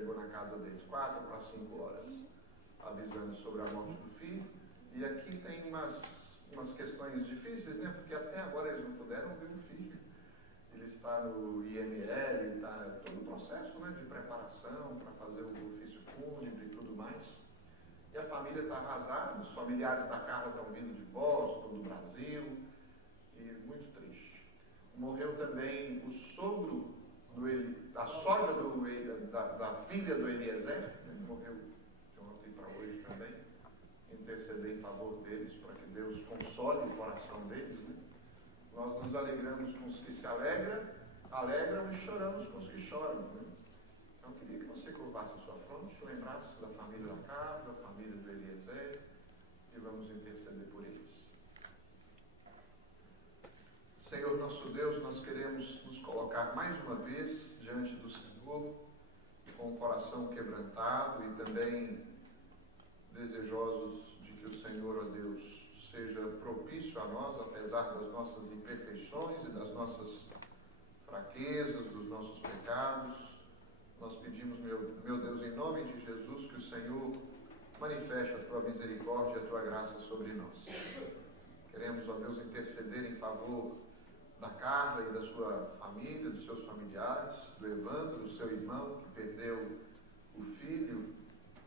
chegou na casa deles, 4 para 5 horas, avisando sobre a morte do filho. E aqui tem umas questões difíceis, né? Porque até agora eles não puderam ver o filho. Ele está no IML, está todo o processo, né, de preparação para fazer o ofício fúnebre e tudo mais. E a família está arrasada, os familiares da Carla estão vindo de Boston, do Brasil, e muito triste. Morreu também o sogro da sogra da filha do Eliezer, né? Morreu de ontem para hoje também. Interceder em favor deles, para que Deus console o coração deles, né? Nós nos alegramos com os que se alegram e choramos com os que choram, né? Então, eu queria que você curvasse a sua fronte, lembrasse da família da Carla, da família do Eliezer, e vamos interceder por eles. Senhor nosso Deus, nós queremos nos colocar mais uma vez diante do Senhor, com o coração quebrantado e também desejosos de que o Senhor, ó Deus, seja propício a nós, apesar das nossas imperfeições e das nossas fraquezas, dos nossos pecados. Nós pedimos, meu Deus, em nome de Jesus, que o Senhor manifeste a Tua misericórdia e a Tua graça sobre nós. Queremos, ó Deus, interceder em favor da Carla e da sua família, dos seus familiares, do Evandro, do seu irmão, que perdeu o filho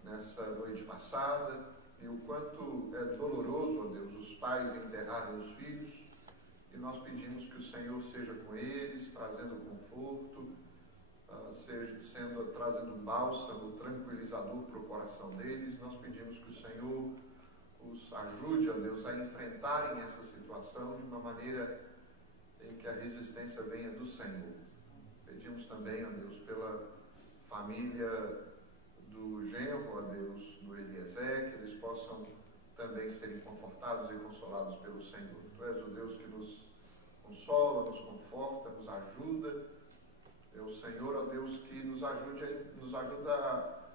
nessa noite passada, e o quanto é doloroso, ó Deus, os pais enterrarem os filhos, e nós pedimos que o Senhor seja com eles, trazendo conforto, trazendo um bálsamo tranquilizador para o coração deles. Nós pedimos que o Senhor os ajude, ó Deus, a enfrentarem essa situação de uma maneira em que a resistência venha do Senhor. Pedimos também, ó Deus, pela família do genro, ó Deus, do Eliezer, que eles possam também serem confortados e consolados pelo Senhor. Tu és o Deus que nos consola, nos conforta, nos ajuda. É o Senhor, ó Deus, que nos ajuda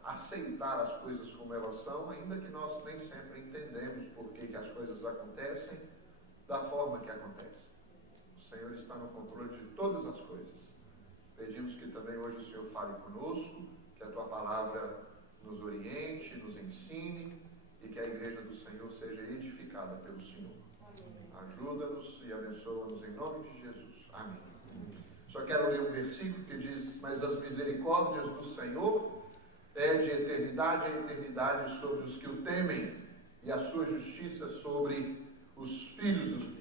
a aceitar as coisas como elas são, ainda que nós nem sempre entendemos por que as coisas acontecem da forma que acontecem. O Senhor está no controle de todas as coisas. Pedimos que também hoje o Senhor fale conosco, que a Tua palavra nos oriente, nos ensine, e que a igreja do Senhor seja edificada pelo Senhor. Ajuda-nos e abençoa-nos em nome de Jesus. Amém. Só quero ler um versículo que diz: mas as misericórdias do Senhor é de eternidade a eternidade sobre os que o temem, e a sua justiça sobre os filhos dos filhos.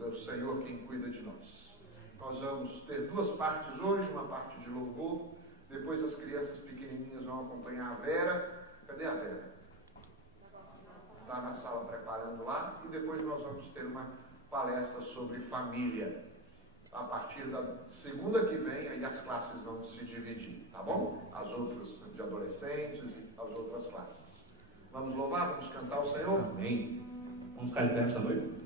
É o Senhor quem cuida de nós. Nós vamos ter duas partes hoje, uma parte de louvor, depois as crianças pequenininhas vão acompanhar a Vera. Cadê a Vera? Está na sala preparando lá, e depois nós vamos ter uma palestra sobre família. A partir da segunda que vem, aí as classes vão se dividir, tá bom? As outras de adolescentes e as outras classes. Vamos louvar, vamos cantar ao Senhor? Amém. Vamos ficar de pé essa noite?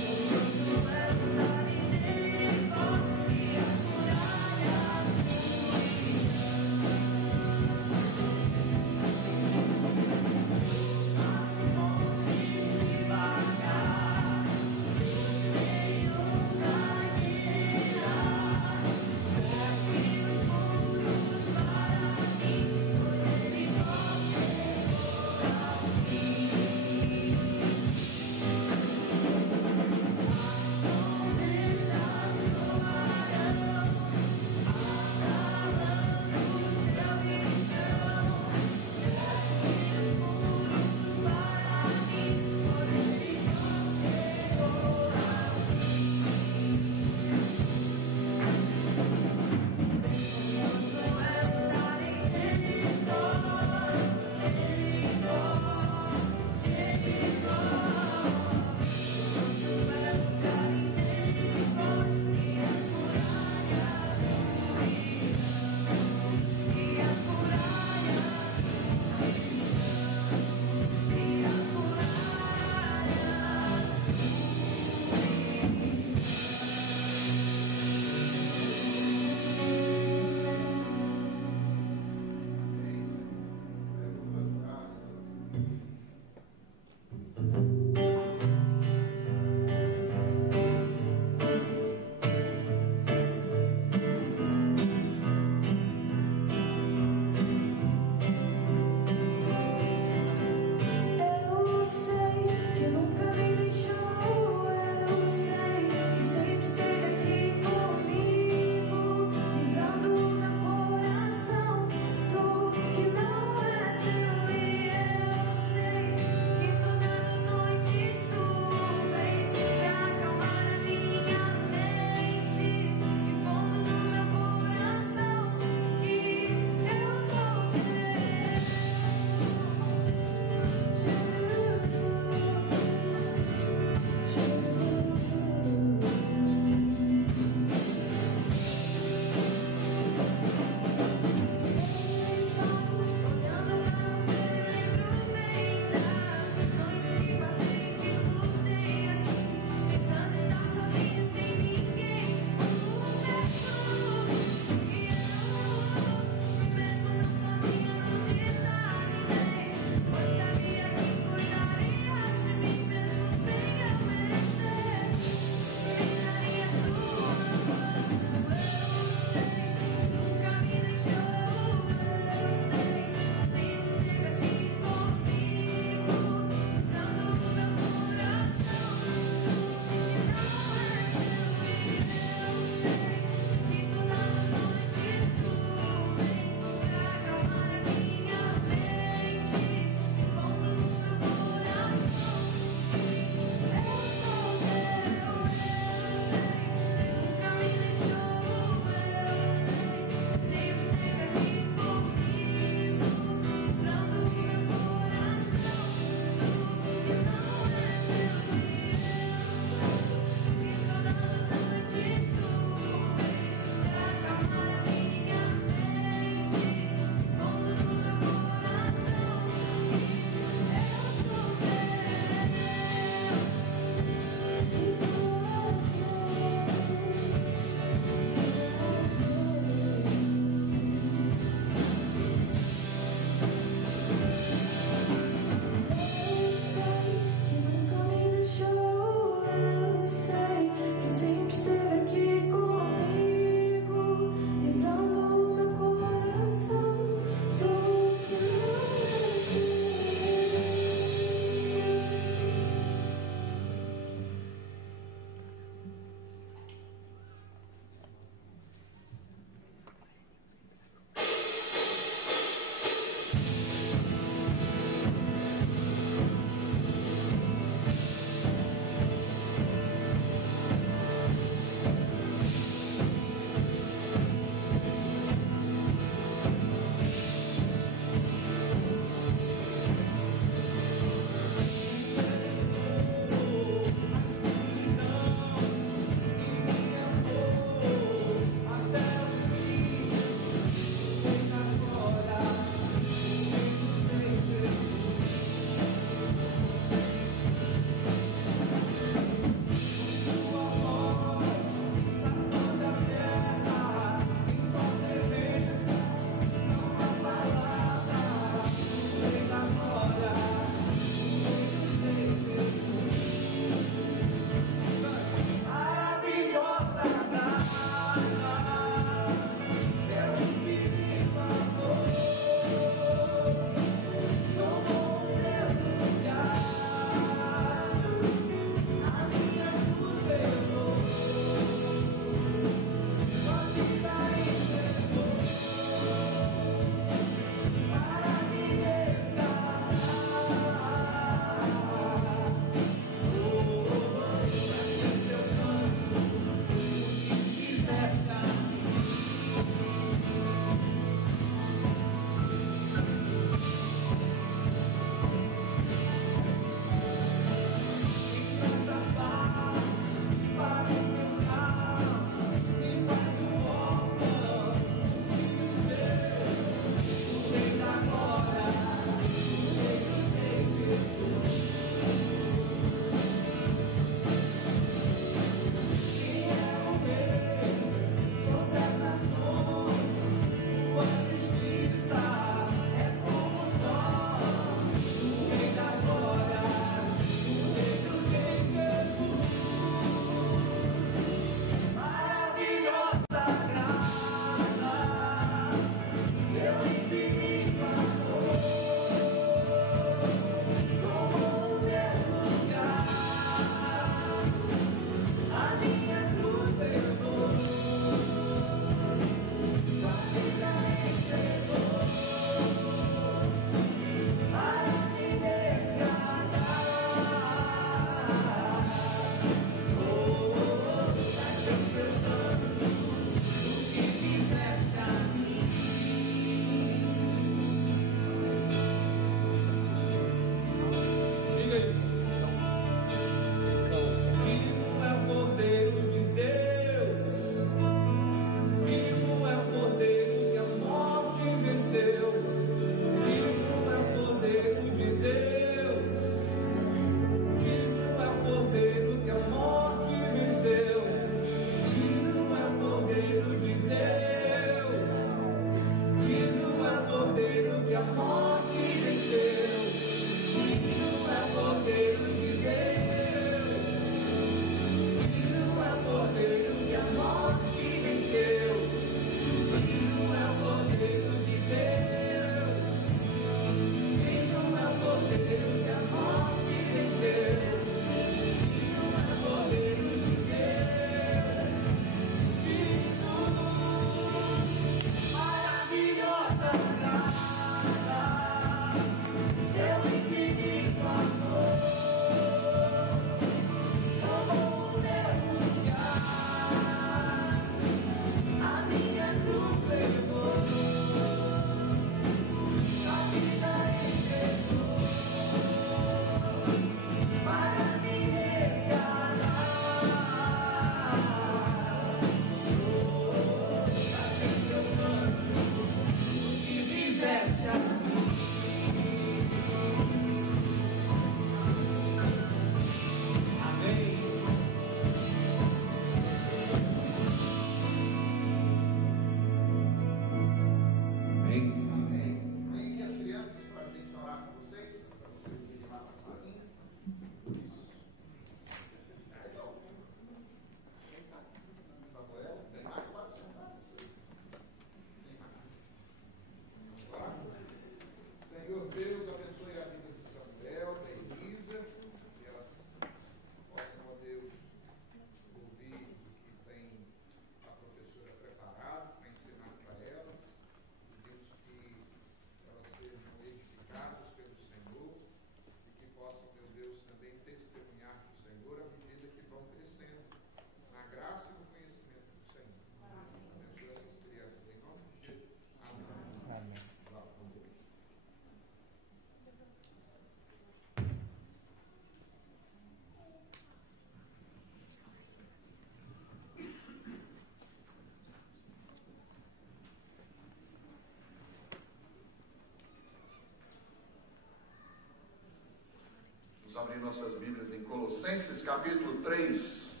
Vamos abrir nossas Bíblias em Colossenses, capítulo 3.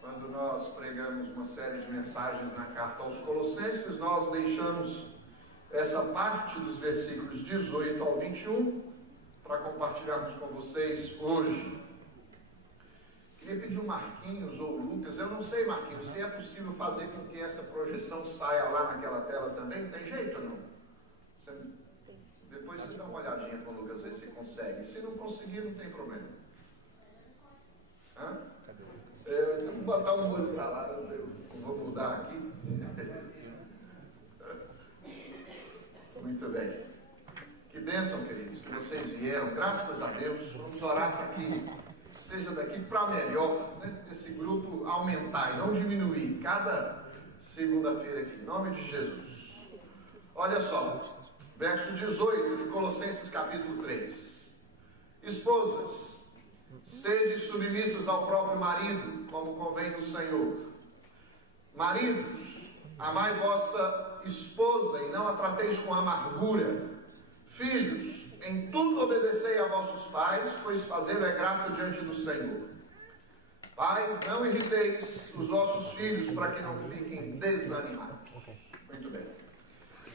Quando nós pregamos uma série de mensagens na carta aos Colossenses, nós deixamos essa parte dos versículos 18 ao 21 para compartilharmos com vocês hoje. Queria pedir o Marquinhos ou o Lucas, eu não sei, Marquinhos, se é possível fazer com que essa projeção saia lá naquela tela também, tem jeito ou não? Depois você dá uma olhadinha com o Lucas, ver se consegue. Se não conseguir, não tem problema. Eu vou botar um olho para lá, eu vou mudar aqui. Muito bem. Que bênção, queridos, que vocês vieram, graças a Deus. Vamos orar para que seja daqui para melhor, né? Esse grupo aumentar e não diminuir cada segunda-feira aqui, em nome de Jesus. Olha só, verso 18 de Colossenses capítulo 3. Esposas, sede submissas ao próprio marido, como convém no Senhor. Maridos, amai vossa esposa e não a trateis com amargura. Filhos, em tudo obedecei a vossos pais, pois fazê-lo é grato diante do Senhor. Pais, não irriteis os vossos filhos para que não fiquem desanimados. Muito bem.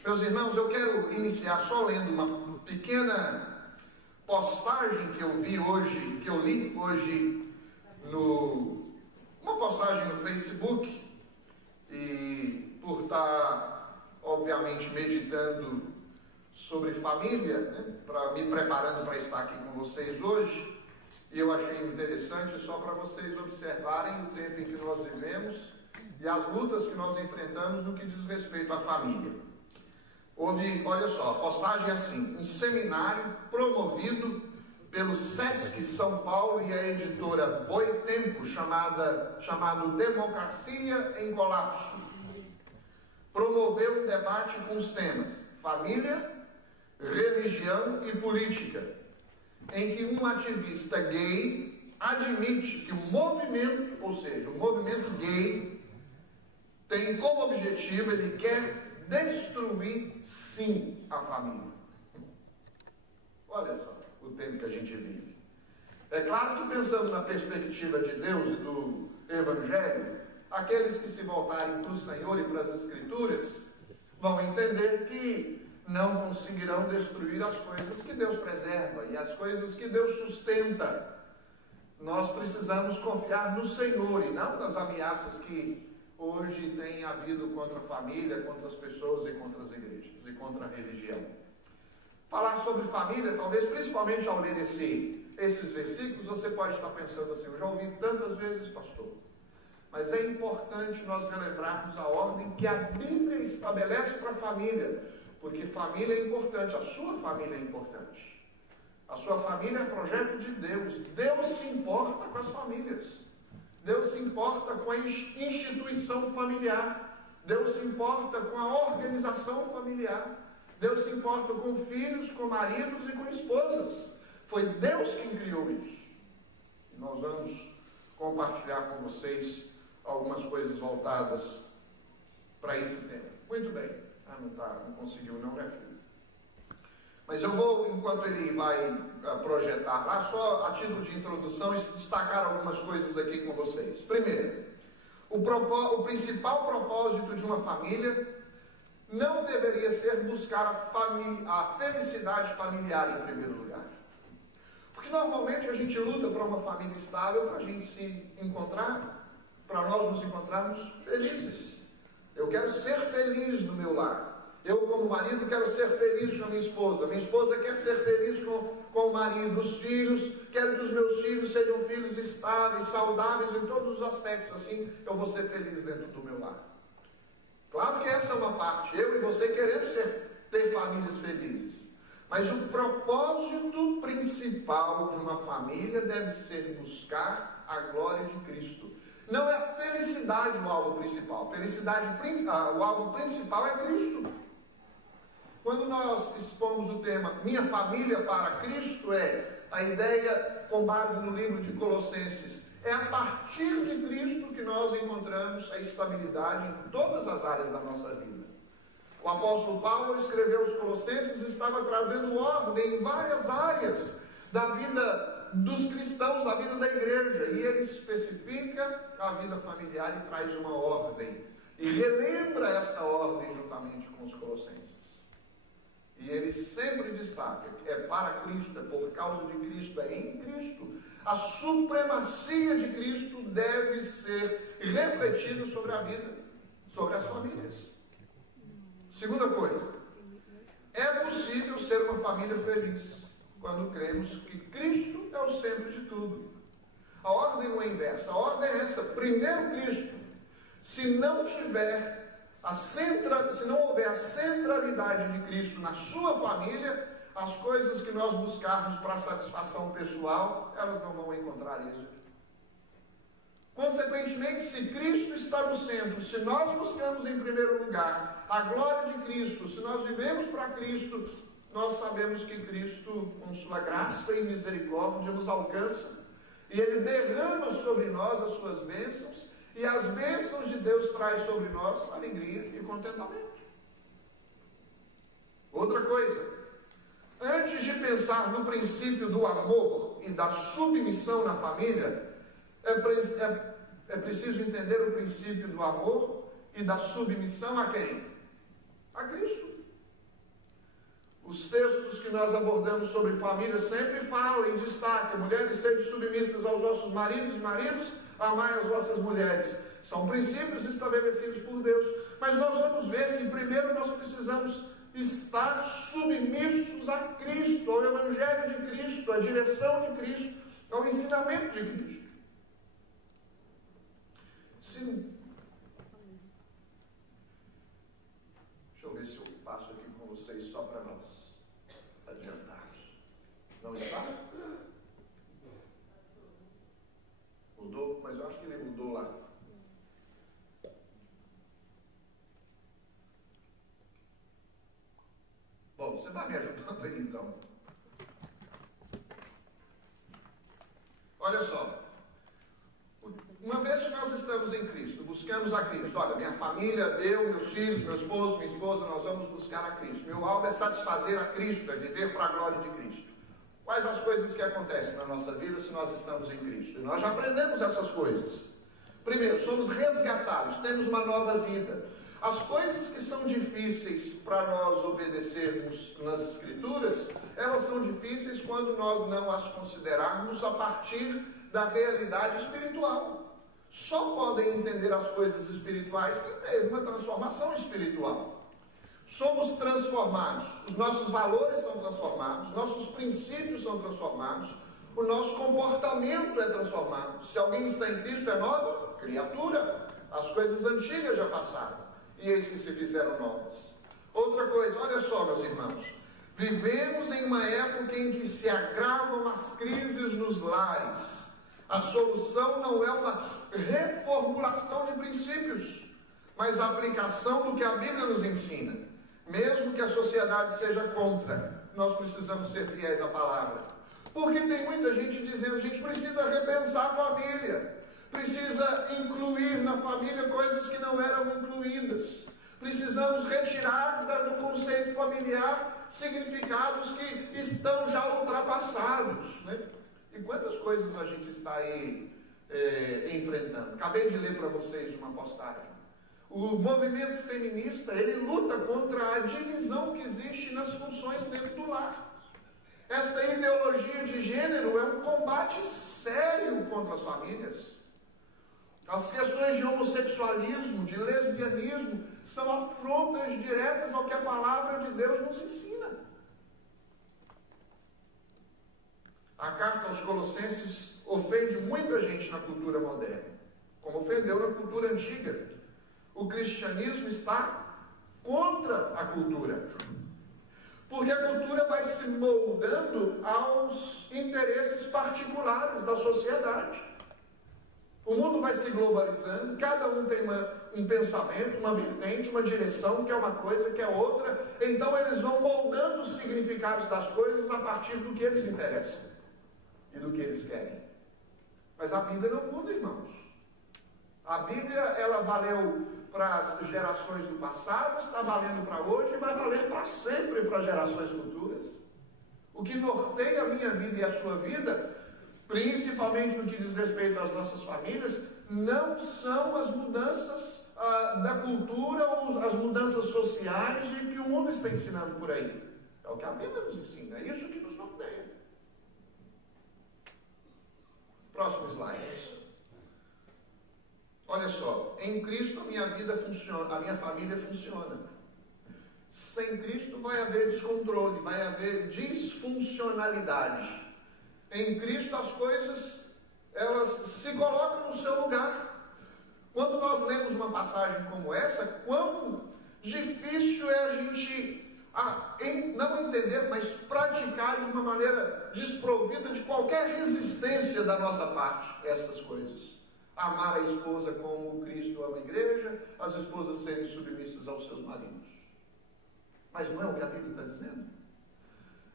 Meus irmãos, eu quero iniciar só lendo uma pequena postagem que eu vi hoje, que eu li hoje uma postagem no Facebook, e por estar, obviamente, meditando sobre família, né, me preparando para estar aqui com vocês hoje, e eu achei interessante só para vocês observarem o tempo em que nós vivemos e as lutas que nós enfrentamos no que diz respeito à família. Olha só, a postagem é assim: um seminário promovido pelo SESC São Paulo e a editora Boitempo, chamado Democracia em Colapso, promoveu um debate com os temas família, religião e política, em que um ativista gay admite que o movimento, ou seja, o movimento gay, tem como objetivo, ele quer destruir, sim, a família. Olha só o tempo que a gente vive. É claro que, pensando na perspectiva de Deus e do Evangelho, aqueles que se voltarem para o Senhor e para as Escrituras vão entender que não conseguirão destruir as coisas que Deus preserva e as coisas que Deus sustenta. Nós precisamos confiar no Senhor e não nas ameaças que hoje tem havido contra a família, contra as pessoas e contra as igrejas e contra a religião. Falar sobre família, talvez principalmente ao ler esses versículos, você pode estar pensando assim: eu já ouvi tantas vezes, pastor. Mas é importante nós relembrarmos a ordem que a Bíblia estabelece para a família, porque família é importante, a sua família é importante. A sua família é projeto de Deus. Deus se importa com as famílias. Deus se importa com a instituição familiar. Deus se importa com a organização familiar. Deus se importa com filhos, com maridos e com esposas. Foi Deus quem criou isso. E nós vamos compartilhar com vocês algumas coisas voltadas para esse tema. Muito bem. Não conseguiu não, né, filho? Mas eu vou, enquanto ele vai projetar lá, só a título de introdução, destacar algumas coisas aqui com vocês. Primeiro, o principal propósito de uma família não deveria ser buscar a felicidade familiar em primeiro lugar. Porque normalmente a gente luta para uma família estável, para a gente se encontrar, para nós nos encontrarmos felizes. Eu quero ser feliz no meu lar. Eu, como marido, quero ser feliz com a minha esposa. Minha esposa quer ser feliz com o marido. Os filhos, quero que os meus filhos sejam filhos estáveis, saudáveis em todos os aspectos. Assim, eu vou ser feliz dentro do meu lar. Claro que essa é uma parte. Eu e você queremos ter famílias felizes. Mas o propósito principal de uma família deve ser buscar a glória de Cristo. Não é a felicidade o alvo principal. O alvo principal é Cristo. Quando nós expomos o tema Minha Família para Cristo, a ideia com base no livro de Colossenses. É a partir de Cristo que nós encontramos a estabilidade em todas as áreas da nossa vida. O apóstolo Paulo escreveu aos Colossenses e estava trazendo ordem em várias áreas da vida dos cristãos, da vida da igreja. E ele especifica a vida familiar e traz uma ordem. E relembra esta ordem juntamente com os Colossenses. E ele sempre destaca que é para Cristo, é por causa de Cristo, é em Cristo. A supremacia de Cristo deve ser refletida sobre a vida, sobre as famílias. Segunda coisa, é possível ser uma família feliz quando cremos que Cristo é o centro de tudo. A ordem não é inversa, a ordem é essa: primeiro Cristo. Se não houver a centralidade de Cristo na sua família, as coisas que nós buscarmos para satisfação pessoal, elas não vão encontrar êxito. Consequentemente, se Cristo está no centro, se nós buscamos em primeiro lugar a glória de Cristo, se nós vivemos para Cristo, nós sabemos que Cristo, com sua graça e misericórdia, nos alcança e Ele derrama sobre nós as suas bênçãos, e as bênçãos de Deus traz sobre nós alegria e contentamento. Outra coisa, antes de pensar no princípio do amor e da submissão na família, é preciso entender o princípio do amor e da submissão a quem? A Cristo. Os textos que nós abordamos sobre família sempre falam em destaque: mulheres, sede submissas aos vossos maridos, maridos, amai as vossas mulheres. São princípios estabelecidos por Deus. Mas nós vamos ver que primeiro nós precisamos estar submissos a Cristo, ao Evangelho de Cristo, à direção de Cristo, ao ensinamento de Cristo. Sim. Deixa eu ver se eu passo aqui com vocês só para nós adiantarmos. Não está? Mudou? Mas eu acho que ele mudou lá. Bom, você vai me ajudando aí então. Olha só. Uma vez que nós estamos em Cristo, buscamos a Cristo. Olha, minha família, eu, meus filhos, meu esposo, minha esposa, nós vamos buscar a Cristo. Meu alvo é satisfazer a Cristo, é viver para a glória de Cristo. Quais as coisas que acontecem na nossa vida se nós estamos em Cristo? E nós já aprendemos essas coisas. Primeiro, somos resgatados, temos uma nova vida. As coisas que são difíceis para nós obedecermos nas Escrituras, elas são difíceis quando nós não as considerarmos a partir da realidade espiritual. Só podem entender as coisas espirituais quem teve uma transformação espiritual. Somos transformados, os nossos valores são transformados, nossos princípios são transformados, o nosso comportamento é transformado. Se alguém está em Cristo, é nova criatura. As coisas antigas já passaram e eis que se fizeram novas. Outra coisa, olha só, meus irmãos, vivemos em uma época em que se agravam as crises nos lares. A solução não é uma reformulação de princípios, mas a aplicação do que a Bíblia nos ensina. Mesmo que a sociedade seja contra, nós precisamos ser fiéis à palavra. Porque tem muita gente dizendo: a gente precisa repensar a família, precisa incluir na família coisas que não eram incluídas, precisamos retirar do conceito familiar significados que estão já ultrapassados, né? E quantas coisas a gente está aí enfrentando? Acabei de ler para vocês uma postagem. O movimento feminista, ele luta contra a divisão que existe nas funções dentro do lar. Esta ideologia de gênero é um combate sério contra as famílias. As questões de homossexualismo, de lesbianismo, são afrontas diretas ao que a palavra de Deus nos ensina. A carta aos Colossenses ofende muita gente na cultura moderna, como ofendeu na cultura antiga. O cristianismo está contra a cultura, porque a cultura vai se moldando aos interesses particulares da sociedade. O mundo vai se globalizando, cada um tem um pensamento, uma vertente, uma direção, que é uma coisa, que é outra. Então eles vão moldando os significados das coisas a partir do que eles interessam. eles querem. Mas a Bíblia não muda, irmãos. A Bíblia, ela valeu para as gerações do passado, está valendo para hoje e vai valer para sempre para gerações futuras. O que norteia a minha vida e a sua vida, principalmente no que diz respeito às nossas famílias, não são as mudanças da cultura ou as mudanças sociais e que o mundo está ensinando por aí. É o que a Bíblia nos ensina, é isso que nos norteia. Próximo slide. Olha só, em Cristo a minha vida funciona, a minha família funciona. Sem Cristo vai haver descontrole, vai haver disfuncionalidade. Em Cristo as coisas, elas se colocam no seu lugar. Quando nós lemos uma passagem como essa, quão difícil é a gente não entender, mas praticar de uma maneira desprovida de qualquer resistência da nossa parte essas coisas. Amar a esposa como Cristo ama a igreja, as esposas serem submissas aos seus maridos. Mas não é o que a Bíblia está dizendo?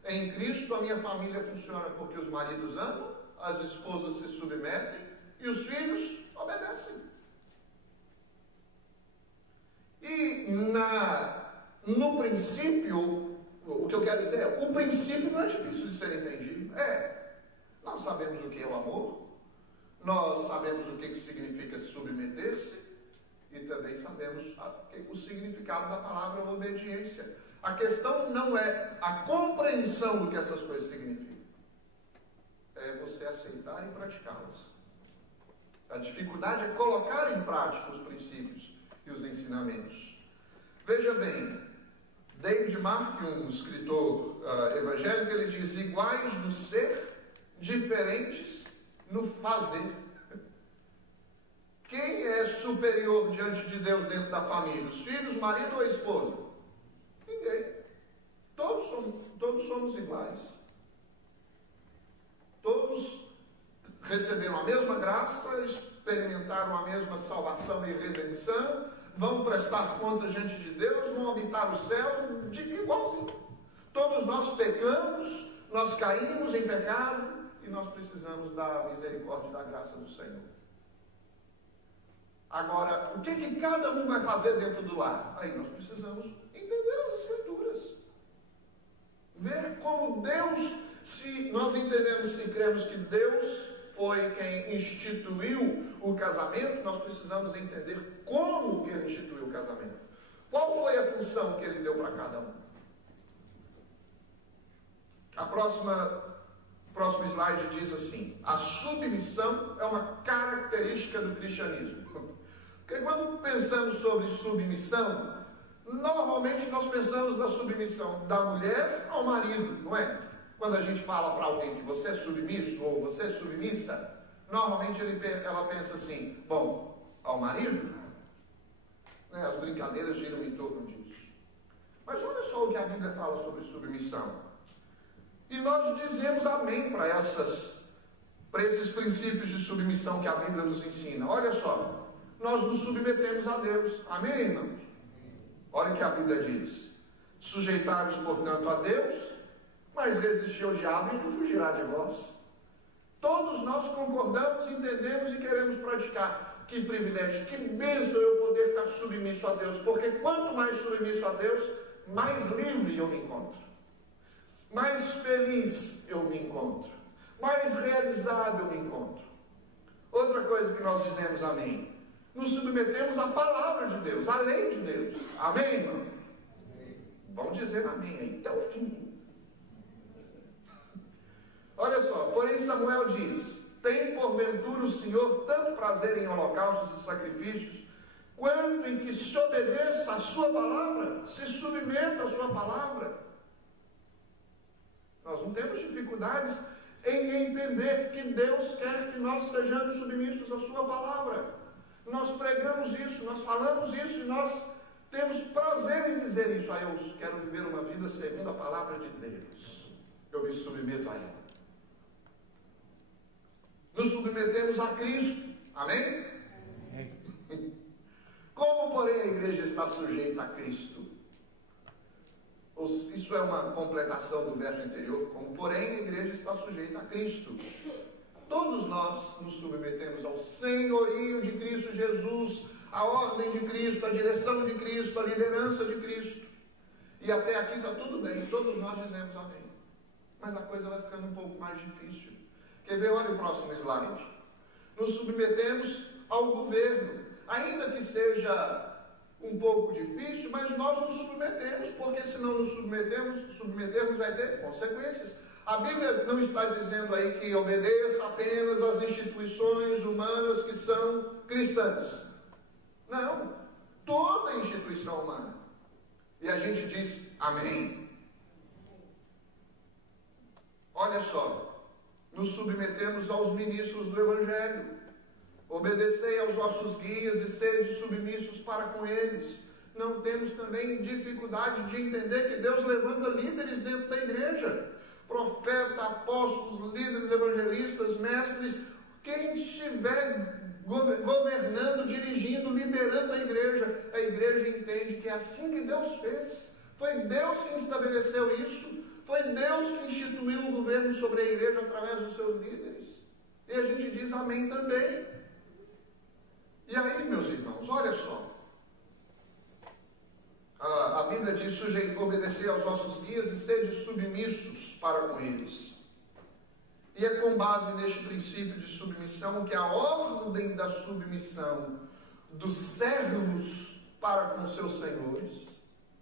Em Cristo a minha família funciona porque os maridos amam, as esposas se submetem e os filhos obedecem. E no princípio, o que eu quero dizer é, o princípio não é difícil de ser entendido. Nós sabemos o que é o amor, nós sabemos o que significa submeter-se e também sabemos o significado da palavra obediência. A questão não é a compreensão do que essas coisas significam, é você aceitar e praticá-las. A dificuldade é colocar em prática os princípios e os ensinamentos. Veja bem, David Mark, um escritor evangélico, ele diz: iguais no ser, diferentes no fazer. Quem é superior diante de Deus dentro da família? Os filhos, o marido ou a esposa? Ninguém. Todos somos iguais. Todos receberam a mesma graça, experimentaram a mesma salvação e redenção, vão prestar conta diante de Deus, vão habitar o céu igualzinho. Todos nós pecamos, nós caímos em pecado e nós precisamos da misericórdia e da graça do Senhor. Agora, o que cada um vai fazer dentro do lar? Aí nós precisamos entender as Escrituras. Ver como Deus, se nós entendemos e cremos que Deus foi quem instituiu o casamento, nós precisamos entender como que ele instituiu o casamento. Qual foi a função que ele deu para cada um? A próximo slide diz assim: a submissão é uma característica do cristianismo. Porque quando pensamos sobre submissão, normalmente nós pensamos na submissão da mulher ao marido, não é? Quando a gente fala para alguém que você é submisso ou você é submissa, normalmente ela pensa assim: bom, ao marido, né? As brincadeiras giram em torno disso. Mas olha só o que a Bíblia fala sobre submissão. E nós dizemos amém para esses princípios de submissão que a Bíblia nos ensina. Olha só, nós nos submetemos a Deus. Amém, irmãos? Olha o que a Bíblia diz: sujeitai-vos, portanto, a Deus, mas resisti ao diabo e ele fugirá de vós. Todos nós concordamos, entendemos e queremos praticar. Que privilégio, que bênção eu poder estar submisso a Deus, porque quanto mais submisso a Deus, mais livre eu me encontro, mais feliz eu me encontro, mais realizado eu me encontro. Outra coisa que nós dizemos amém: nos submetemos à palavra de Deus, à lei de Deus. Amém, irmão? Vamos dizer amém aí, até o fim. Olha só, porém Samuel diz: tem porventura o Senhor tanto prazer em holocaustos e sacrifícios, quanto em que se obedeça a sua palavra, se submeta à sua palavra. Nós não temos dificuldades em entender que Deus quer que nós sejamos submissos à sua palavra. Nós pregamos isso, nós falamos isso e nós temos prazer em dizer isso. Eu quero viver uma vida segundo a palavra de Deus. Eu me submeto a ela. Nos submetemos a Cristo. Amém? Como, porém, a igreja está sujeita a Cristo? Isso é uma completação do verso anterior. Como, porém, a igreja está sujeita a Cristo. nós nos submetemos ao senhorio de Cristo Jesus, à ordem de Cristo, à direção de Cristo, à liderança de Cristo. E até aqui está tudo bem, todos nós dizemos amém. Mas a coisa vai ficando um pouco mais difícil. Quer ver? Olha o próximo slide. Nos submetemos ao governo, ainda que seja um pouco difícil, mas nós nos submetemos, porque se não nos submetermos vai ter consequências. A Bíblia não está dizendo aí que obedeça apenas às instituições humanas que são cristãs. Não, toda instituição humana. E a gente diz amém. Olha só, nos submetemos aos ministros do Evangelho. Obedecei aos vossos guias e sede submissos para com eles. Não temos também dificuldade de entender que Deus levanta líderes dentro da igreja. Profeta, apóstolos, líderes evangelistas, mestres, quem estiver governando, dirigindo, liderando a igreja entende que é assim que Deus fez. Foi Deus quem estabeleceu isso. Foi Deus que instituiu o governo sobre a igreja através dos seus líderes. E a gente diz amém também. E aí, meus irmãos, olha só. A Bíblia diz: obedecer aos vossos guias e sede submissos para com eles. E é com base neste princípio de submissão que a ordem da submissão dos servos para com seus senhores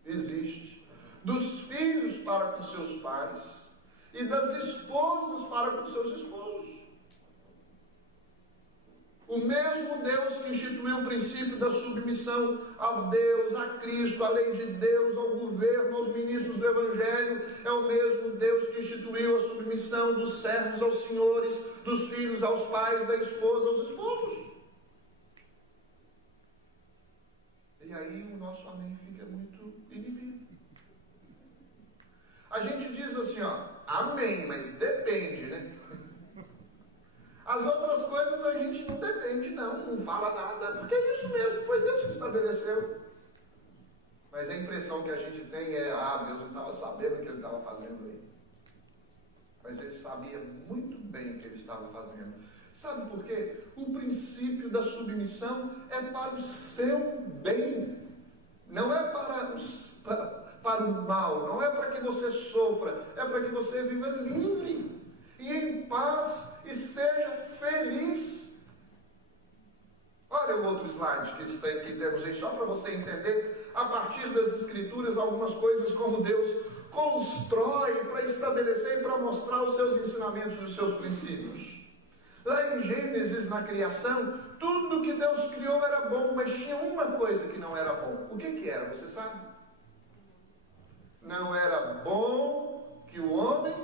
existe, dos filhos para com seus pais e das esposas para com seus esposos. O mesmo Deus que instituiu o princípio da submissão a Deus, a Cristo, à lei de Deus, ao governo, aos ministros do Evangelho, é o mesmo Deus que instituiu a submissão dos servos aos senhores, dos filhos aos pais, da esposa aos esposos. E aí o nosso amém fica muito inibido. A gente diz assim, amém, mas depende, né? As outras coisas a gente não depende, não fala nada, porque é isso mesmo, foi Deus que estabeleceu. Mas a impressão que a gente tem é, Deus não estava sabendo o que ele estava fazendo aí. Mas ele sabia muito bem o que ele estava fazendo. Sabe por quê? O princípio da submissão é para o seu bem, não é para o mal, não é para que você sofra, é para que você viva livre e em paz e seja feliz. Olha o outro slide que temos aí, só para você entender, a partir das Escrituras, algumas coisas como Deus constrói para estabelecer e para mostrar os seus ensinamentos e os seus princípios. Lá em Gênesis, na criação, tudo que Deus criou era bom, mas tinha uma coisa que não era bom. O que era, você sabe? Não era bom que o homem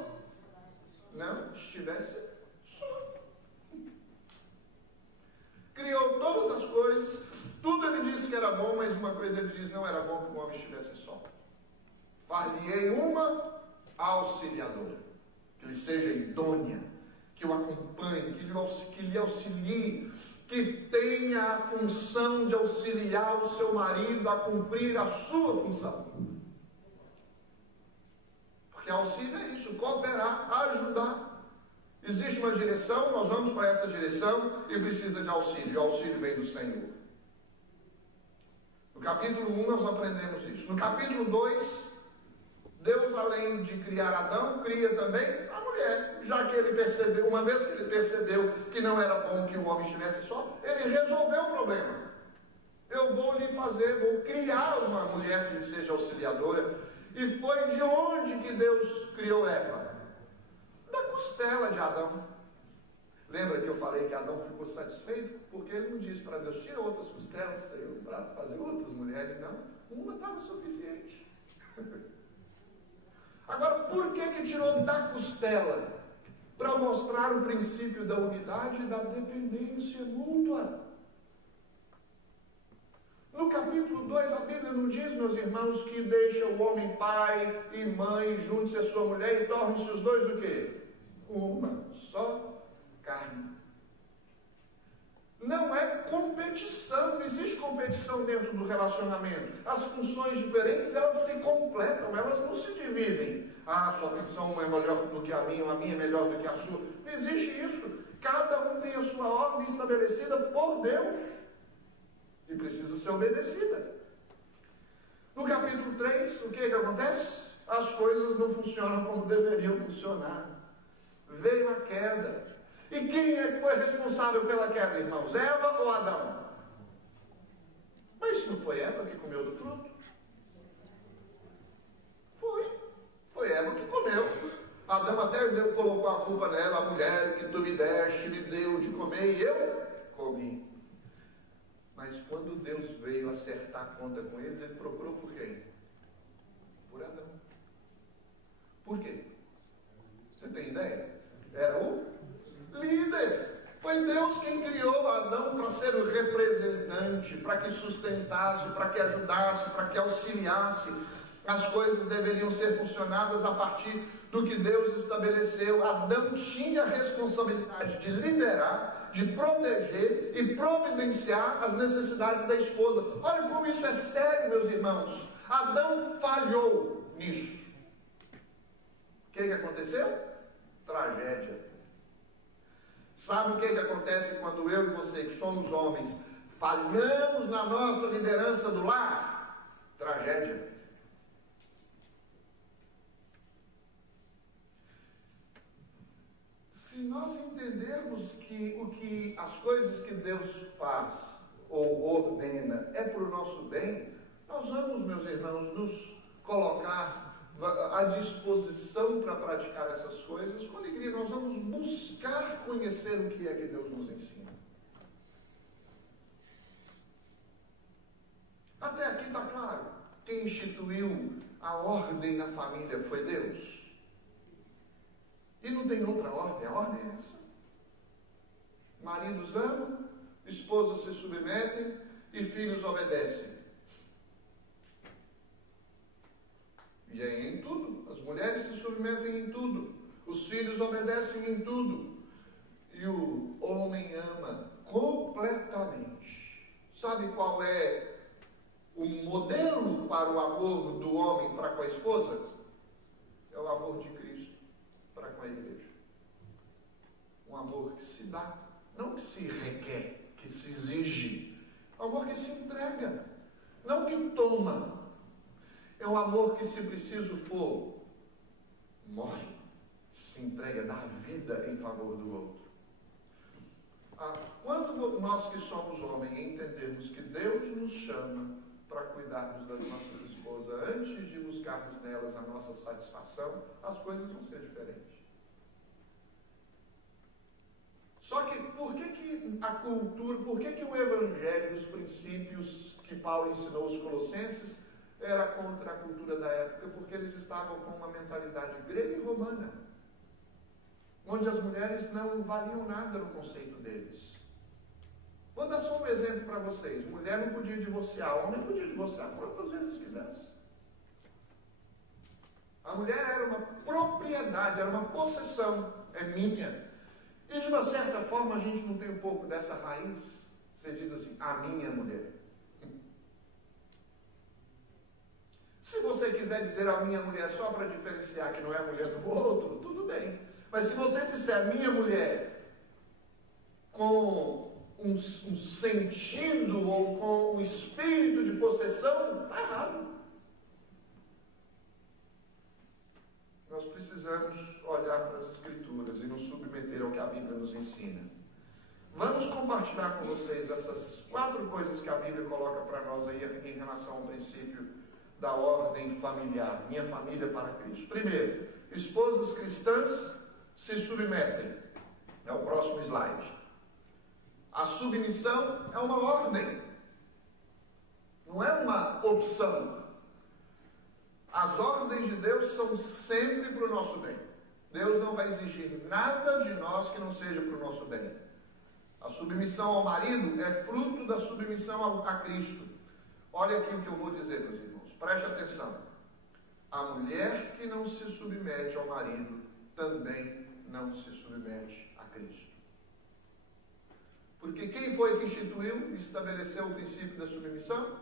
não estivesse só. Criou todas as coisas, tudo ele disse que era bom, mas uma coisa ele diz: não era bom que o homem estivesse só. Far-lhe-ei uma auxiliadora, que lhe seja idônea, que o acompanhe, que lhe auxilie, que tenha a função de auxiliar o seu marido a cumprir a sua função. Porque auxílio é isso, cooperar, ajudar. Existe uma direção, nós vamos para essa direção e precisa de auxílio. E o auxílio vem do Senhor. No capítulo 1 nós aprendemos isso. No capítulo 2, Deus, além de criar Adão, cria também a mulher. Já que ele percebeu, uma vez que ele percebeu que não era bom que o homem estivesse só, ele resolveu o problema. Eu vou criar uma mulher que seja auxiliadora. E foi de onde que Deus criou Eva? Da costela de Adão. Lembra que eu falei que Adão ficou satisfeito? Porque ele não disse para Deus: tira outras costelas para fazer outras mulheres. Não, uma estava suficiente. Agora, por que tirou da costela? Para mostrar o princípio da unidade e da dependência mútua. No capítulo 2, a Bíblia não diz, meus irmãos, que deixa o homem pai e mãe, junte-se a sua mulher e tornem-se os dois o quê? Uma só carne. Não é competição, não existe competição dentro do relacionamento. As funções diferentes, elas se completam, elas não se dividem. A sua função é melhor do que a minha é melhor do que a sua. Não existe isso. Cada um uma ordem estabelecida por Deus e precisa ser obedecida. No capítulo 3, o que acontece? As coisas não funcionam como deveriam funcionar. Veio a queda. E quem é que foi responsável pela queda, irmãos? Eva ou Adão? Mas não foi Eva que comeu do fruto? Foi Eva que comeu. Adão até colocou a culpa nela, a mulher que tu me deste, me deu de comer, e eu comi. Mas quando Deus veio acertar a conta com eles, ele procurou por quem? Por Adão. Por quê? Você tem ideia? Era o líder. Foi Deus quem criou Adão para ser o representante, para que sustentasse, para que ajudasse, para que auxiliasse. As coisas deveriam ser funcionadas a partir do que Deus estabeleceu. Adão tinha a responsabilidade de liderar, de proteger e providenciar as necessidades da esposa. Olha como isso é sério, meus irmãos. Adão falhou nisso. O que aconteceu? Tragédia. Sabe o que acontece quando eu e você, que somos homens, falhamos na nossa liderança do lar? Tragédia. Se nós entendermos que as coisas que Deus faz ou ordena é para o nosso bem, nós vamos, meus irmãos, nos colocar à disposição para praticar essas coisas com alegria. Nós vamos buscar conhecer o que é que Deus nos ensina. Até aqui está claro. Quem instituiu a ordem na família foi Deus. E não tem outra ordem, a ordem é essa. Maridos amam, esposas se submetem e filhos obedecem. E é em tudo. As mulheres se submetem em tudo. Os filhos obedecem em tudo. E o homem ama completamente. Sabe qual é o modelo para o amor do homem para com a esposa? É o amor de Cristo para com a igreja. Um amor que se dá, não que se requer, que se exige. Um amor que se entrega, não que toma. É um amor que, se preciso for, morre, se entrega, dá vida em favor do outro. Quando nós que somos homens entendermos que Deus nos chama para cuidarmos das nossas esposas antes de buscarmos nelas a nossa satisfação, as coisas vão ser diferentes. Só que por que a cultura, por que o evangelho, os princípios que Paulo ensinou aos Colossenses, era contra a cultura da época? Porque eles estavam com uma mentalidade grega e romana, onde as mulheres não valiam nada no conceito deles. Vou dar só um exemplo para vocês. Mulher não podia divorciar, homem podia divorciar quantas vezes quisesse. A mulher era uma propriedade, era uma possessão, é minha. E de uma certa forma a gente não tem um pouco dessa raiz? Você diz assim, a minha mulher. Se você quiser dizer a minha mulher só para diferenciar que não é a mulher do outro, tudo bem. Mas se você disser a minha mulher com um sentido ou com um espírito de possessão, está errado. Nós precisamos olhar para as Escrituras e nos submeter ao que a Bíblia nos ensina. Vamos compartilhar com vocês essas 4 coisas que a Bíblia coloca para nós aí em relação ao princípio da ordem familiar, minha família para Cristo. Primeiro, esposas cristãs se submetem. É o próximo slide. A submissão é uma ordem, não é uma opção. As ordens de Deus são sempre para o nosso bem. Deus não vai exigir nada de nós que não seja para o nosso bem. A submissão ao marido é fruto da submissão a Cristo. Olha aqui o que eu vou dizer, meus irmãos. Preste atenção. A mulher que não se submete ao marido também não se submete a Cristo. Porque quem foi que instituiu e estabeleceu o princípio da submissão?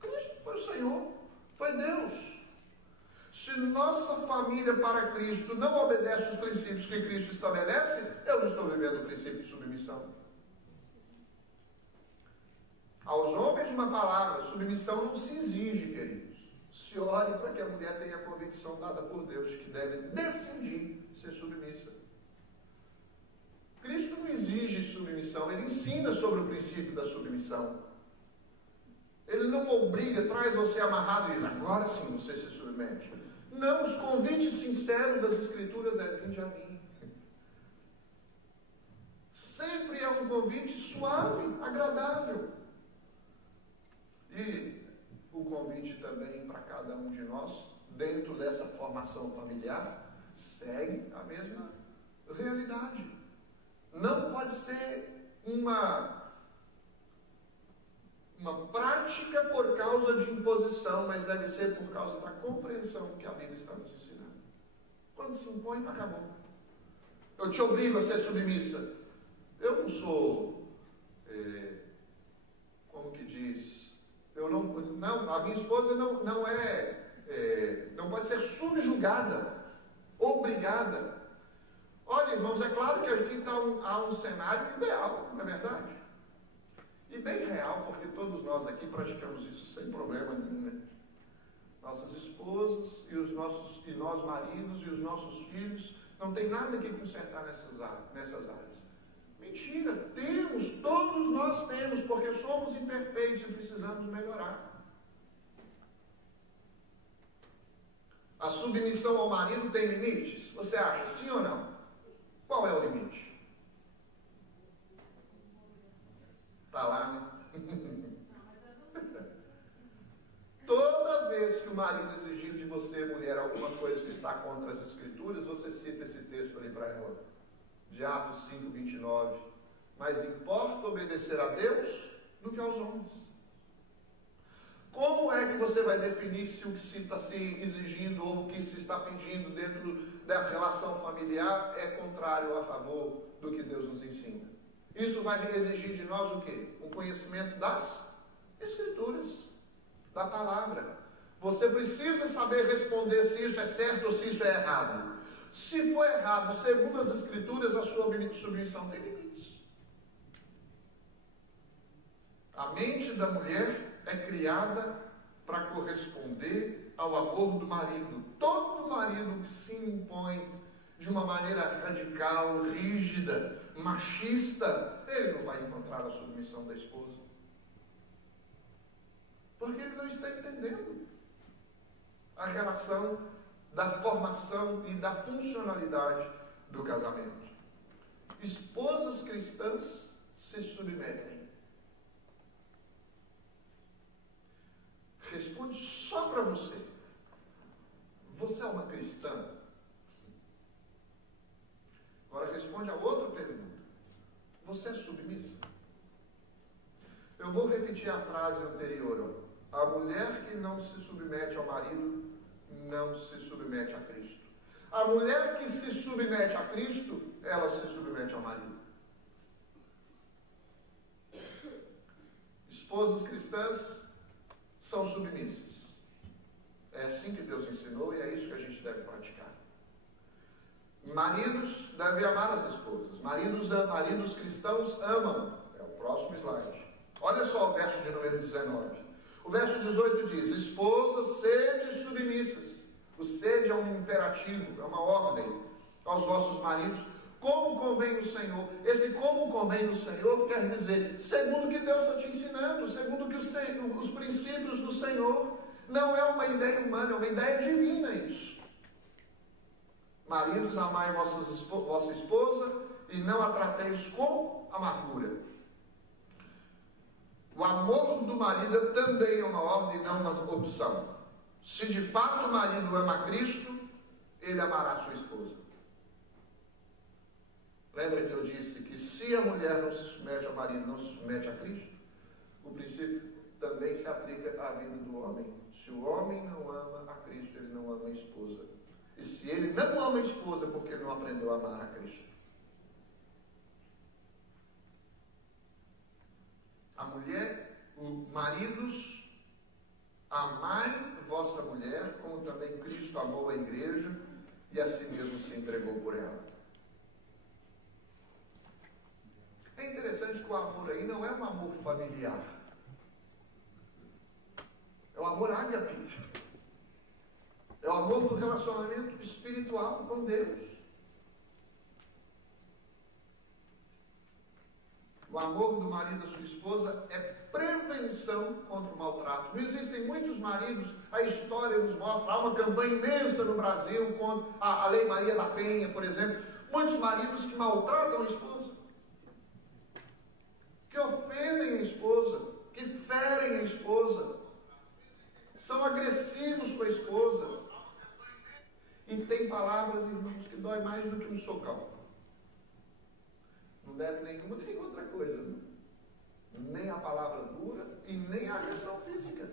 Cristo, foi o Senhor, foi Deus. Se nossa família para Cristo não obedece os princípios que Cristo estabelece, eu não estou vivendo o princípio de submissão. Aos homens, uma palavra: submissão não se exige, queridos. Se ore para que a mulher tenha a convicção dada por Deus de que deve decidir ser submissa. Cristo não exige submissão, ele ensina sobre o princípio da submissão. Ele não obriga, traz você amarrado e diz: agora sim você se submete. Não, os convites sinceros das Escrituras é: vinde a mim. Sempre é um convite suave, agradável. E o convite também para cada um de nós, dentro dessa formação familiar, segue a mesma realidade. Não pode ser uma prática por causa de imposição, mas deve ser por causa da compreensão que a Bíblia está nos ensinando. Quando se impõe, acabou. Eu te obrigo a ser submissa. Eu não sou, como que diz, a minha esposa não pode ser subjugada, obrigada. Olha, irmãos, é claro que aqui há um cenário ideal, não é verdade? E bem real, porque todos nós aqui praticamos isso sem problema nenhum, né? Nossas esposas e nós maridos e os nossos filhos, não tem nada que consertar nessas áreas. Mentira, todos nós temos, porque somos imperfeitos e precisamos melhorar. A submissão ao marido tem limites? Você acha sim ou não? Qual é o limite? Está lá, né? Toda vez que o marido exigir de você, mulher, alguma coisa que está contra as Escrituras, você cita esse texto ali para ela, de Atos 5, 29. Mas importa obedecer a Deus do que aos homens. Como é que você vai definir se o que se está se exigindo ou o que se está pedindo dentro da relação familiar é contrário ou a favor do que Deus nos ensina? Isso vai exigir de nós o quê? Um conhecimento das Escrituras, da palavra. Você precisa saber responder se isso é certo ou se isso é errado. Se for errado, segundo as Escrituras, a sua submissão tem limites. A mente da mulher é criada para corresponder ao amor do marido. Todo marido que se impõe de uma maneira radical, rígida, machista, ele não vai encontrar a submissão da esposa. Porque ele não está entendendo a relação da formação e da funcionalidade do casamento. Esposas cristãs se submetem. Responde só para você. Você é uma cristã? Agora responde a outra pergunta. Você é submissa? Eu vou repetir a frase anterior. A mulher que não se submete ao marido não se submete a Cristo. A mulher que se submete a Cristo, ela se submete ao marido. Esposas cristãs são submissas. É assim que Deus ensinou e é isso que a gente deve praticar. Maridos devem amar as esposas. Maridos cristãos amam. É o próximo slide. Olha só o verso de número 19. O verso 18 diz: esposas, sede submissas. O sede é um imperativo, é uma ordem aos vossos maridos, como convém no Senhor. Esse como convém no Senhor quer dizer, segundo o que Deus está te ensinando, segundo que os princípios do Senhor. Não é uma ideia humana, é uma ideia divina isso. Maridos, amai vossa esposa e não a trateis com amargura. O amor do marido também é uma ordem e não uma opção. Se de fato o marido ama a Cristo, ele amará a sua esposa. Lembra que eu disse que se a mulher não se submete ao marido, não se submete a Cristo? O princípio também se aplica à vida do homem. Se o homem não ama a Cristo, ele não ama a esposa. E se ele não ama a esposa, é porque ele não aprendeu a amar a Cristo. A mulher, maridos, Amai vossa mulher, como também Cristo amou a igreja e a si mesmo se entregou por ela. É interessante que o amor aí não é um amor familiar. É o amor ágape. É o amor do relacionamento espiritual com Deus. O amor do marido à sua esposa é prevenção contra o maltrato. Não existem muitos maridos, a história nos mostra, há uma campanha imensa no Brasil contra a Lei Maria da Penha, por exemplo. Muitos maridos que maltratam a esposa, que ofendem a esposa, que ferem a esposa, são agressivos com a esposa. E tem palavras, irmãos, que dói mais do que um socão. Não deve nenhuma nem outra coisa, né? Nem a palavra dura e nem a agressão física.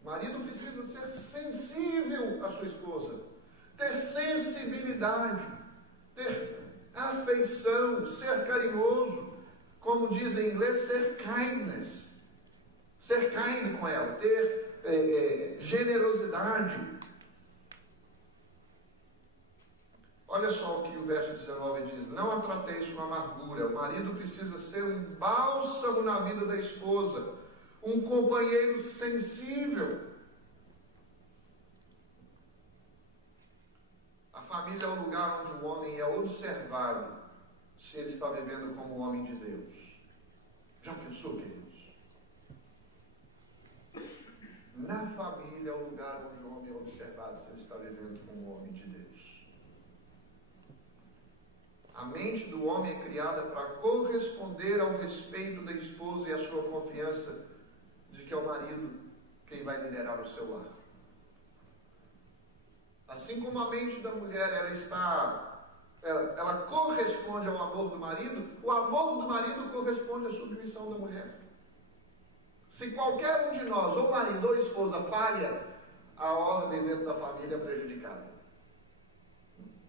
O marido precisa ser sensível à sua esposa, ter sensibilidade, ter afeição, ser carinhoso, como diz em inglês, ser kindness, ser kind com ela, ter generosidade. Olha só o que o verso 19 diz: não a trateis com amargura. O marido precisa ser um bálsamo na vida da esposa, um companheiro sensível. A família é o lugar onde o homem é observado se ele está vivendo como um homem de Deus. Já pensou, queridos? Na família é o lugar onde o homem é observado se ele está vivendo como um homem de Deus. A mente do homem é criada para corresponder ao respeito da esposa e à sua confiança de que é o marido quem vai liderar o seu lar. Assim como a mente da mulher ela corresponde ao amor do marido, o amor do marido corresponde à submissão da mulher. Se qualquer um de nós, ou marido ou esposa, falha, a ordem dentro da família é prejudicada.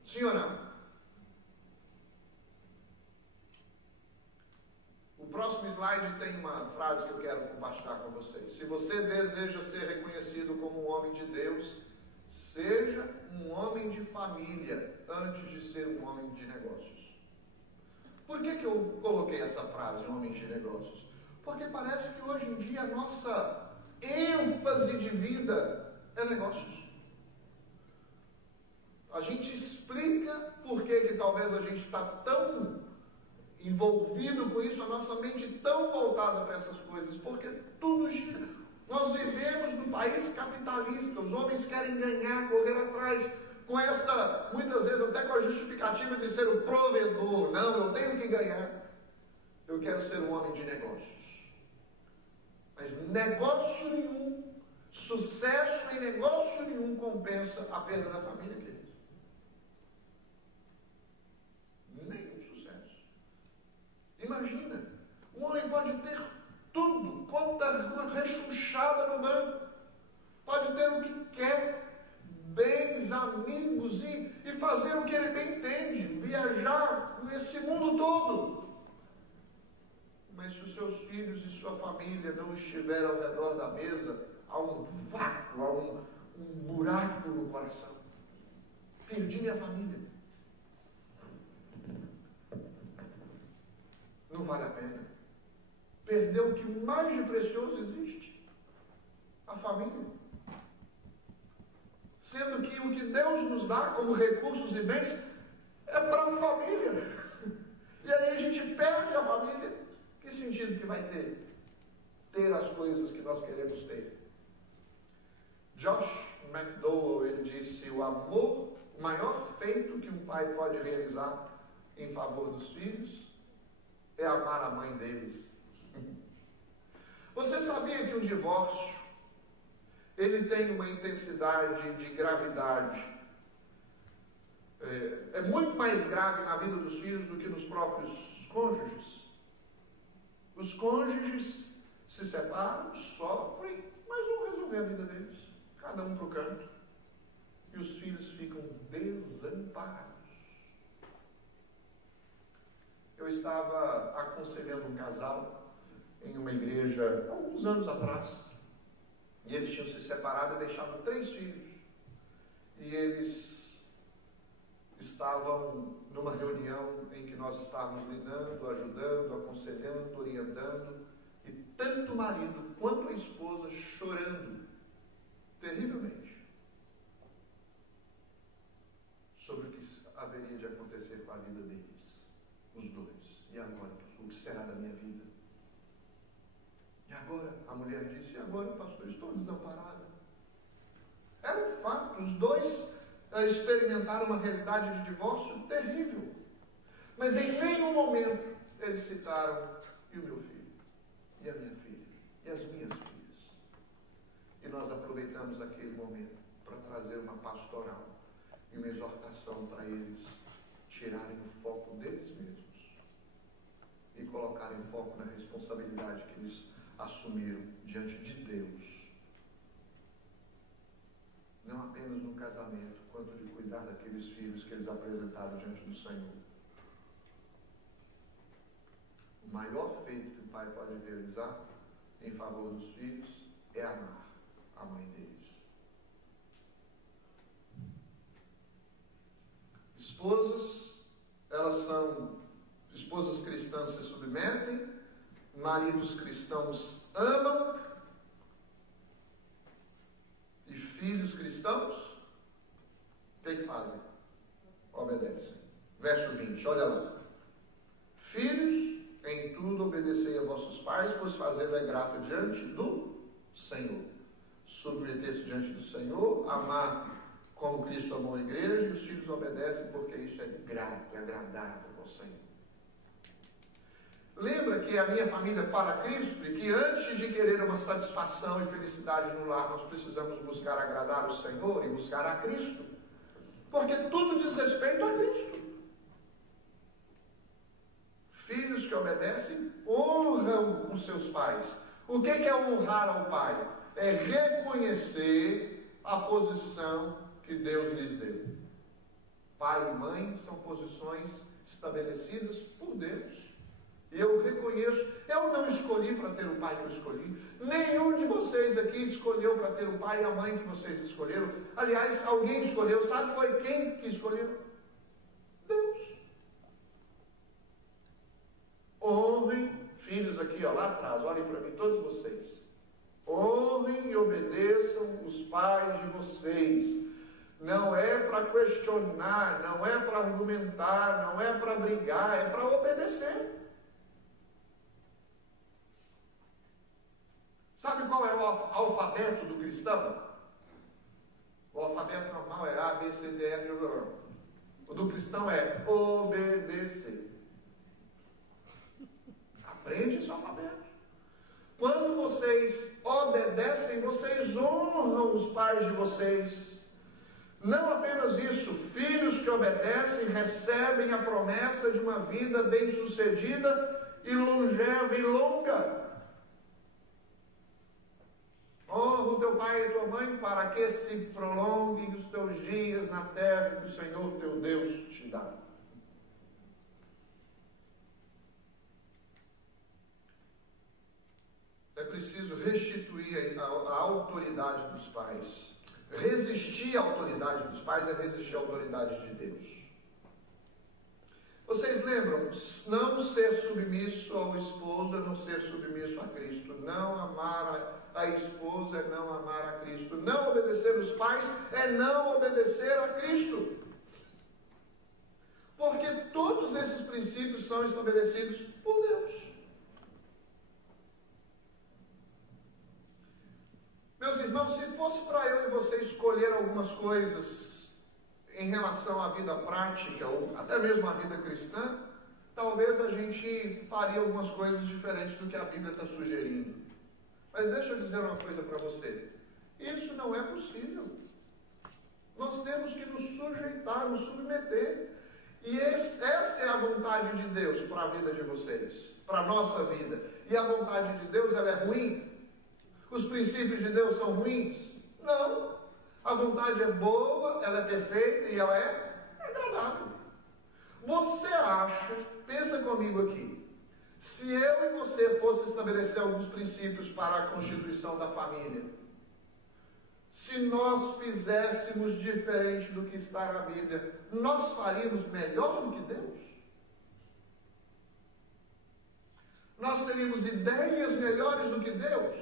Sim ou não? O próximo slide tem uma frase que eu quero compartilhar com vocês. Se você deseja ser reconhecido como um homem de Deus, seja um homem de família antes de ser um homem de negócios. Por que eu coloquei essa frase, homem de negócios? Porque parece que hoje em dia a nossa ênfase de vida é negócios. A gente explica por que talvez a gente está tão envolvido com isso, a nossa mente tão voltada para essas coisas, porque tudo gira. Nós vivemos num país capitalista, os homens querem ganhar, correr atrás, com esta, muitas vezes até com a justificativa de ser o provedor. Não, eu tenho que ganhar, eu quero ser um homem de negócios. Mas negócio nenhum, sucesso em negócio nenhum compensa a perda da família, queridos. Nenhum sucesso. Imagina, um homem pode ter tudo, conta rechonchada no banco, pode ter o que quer, bens, amigos e fazer o que ele bem entende, viajar esse mundo todo. Mas se os seus filhos e sua família não estiverem ao redor da mesa, há um vácuo, há um buraco no coração. Perdi minha família. Não vale a pena. Perdeu o que mais de precioso existe, a família. Sendo que o que Deus nos dá como recursos e bens é para a família. E aí a gente perde a família. Que sentido que vai ter? Ter as coisas que nós queremos ter. Josh McDowell, ele disse: o amor, o maior feito que um pai pode realizar em favor dos filhos é amar a mãe deles. Você sabia que o divórcio ele tem uma intensidade de gravidade, é muito mais grave na vida dos filhos do que nos próprios cônjuges? Os cônjuges se separam, sofrem, mas vão resolver a vida deles, cada um para o canto, e os filhos ficam desamparados. Eu estava aconselhando um casal em uma igreja alguns anos atrás. E eles tinham se separado e deixado 3 filhos. E eles estavam numa reunião em que nós estávamos lidando, ajudando, aconselhando, orientando, e tanto o marido quanto a esposa chorando terrivelmente sobre o que haveria de acontecer com a vida deles, os dois. E agora, o que será da minha vida? E agora, a mulher disse, e agora, pastor, estou desamparada. Era um fato, os dois experimentaram uma realidade de divórcio terrível. Mas em nenhum momento eles citaram, e o meu filho, e a minha filha, e as minhas filhas. E nós aproveitamos aquele momento para trazer uma pastoral e uma exortação para eles tirarem o foco deles mesmos e colocarem foco na responsabilidade que eles assumiram diante de Deus. Não apenas no casamento, quanto de cuidar daqueles filhos que eles apresentaram diante do Senhor. O maior feito que o pai pode realizar em favor dos filhos é amar a mãe deles. Esposas, esposas cristãs se submetem, maridos cristãos amam, e filhos cristãos, o que fazem? Obedecem. Verso 20, olha lá. Filhos, em tudo obedecei a vossos pais, pois fazê-lo é grato diante do Senhor. Submeter-se diante do Senhor, amar como Cristo amou a igreja, e os filhos obedecem porque isso é grato, é agradável ao Senhor. Lembra que a minha família é para Cristo e que antes de querer uma satisfação e felicidade no lar, nós precisamos buscar agradar o Senhor e buscar a Cristo. Porque tudo diz respeito a Cristo. Filhos que obedecem honram os seus pais. O que é honrar ao pai? É reconhecer a posição que Deus lhes deu. Pai e mãe são posições estabelecidas por Deus. E eu reconheço, eu não escolhi para ter o pai que eu escolhi. Nenhum de vocês aqui escolheu para ter o pai e a mãe que vocês escolheram. Aliás, alguém escolheu. Sabe foi quem que escolheu? Deus. Honrem, filhos aqui, ó, lá atrás, olhem para mim, todos vocês. Honrem e obedeçam os pais de vocês. Não é para questionar, não é para argumentar, não é para brigar, é para obedecer. Sabe qual é o alfabeto do cristão? O alfabeto normal é A, B, C, D, F, G. O do cristão é obedecer. Aprende esse alfabeto. Quando vocês obedecem, vocês honram os pais de vocês. Não apenas isso, filhos que obedecem recebem a promessa de uma vida bem-sucedida e longeva e longa. Honra o teu pai e a tua mãe para que se prolonguem os teus dias na terra que o Senhor teu Deus te dá. É preciso restituir a autoridade dos pais. Resistir à autoridade dos pais é resistir à autoridade de Deus. Vocês lembram? Não ser submisso ao esposo é não ser submisso a Cristo. Não amar a esposa é não amar a Cristo. Não obedecer os pais é não obedecer a Cristo. Porque todos esses princípios são estabelecidos por Deus. Meus irmãos, se fosse para eu e você escolher algumas coisas em relação à vida prática, ou até mesmo à vida cristã, talvez a gente faria algumas coisas diferentes do que a Bíblia está sugerindo. Mas deixa eu dizer uma coisa para você. Isso não é possível. Nós temos que nos sujeitar, nos submeter. E esta é a vontade de Deus para a vida de vocês, para a nossa vida. E a vontade de Deus, ela é ruim? Os princípios de Deus são ruins? Não. A vontade é boa, ela é perfeita e ela é agradável. Você acha, pensa comigo aqui, se eu e você fosse estabelecer alguns princípios para a constituição da família, Se nós fizéssemos diferente do que está na Bíblia, nós faríamos melhor do que Deus? Nós teríamos ideias melhores do que Deus?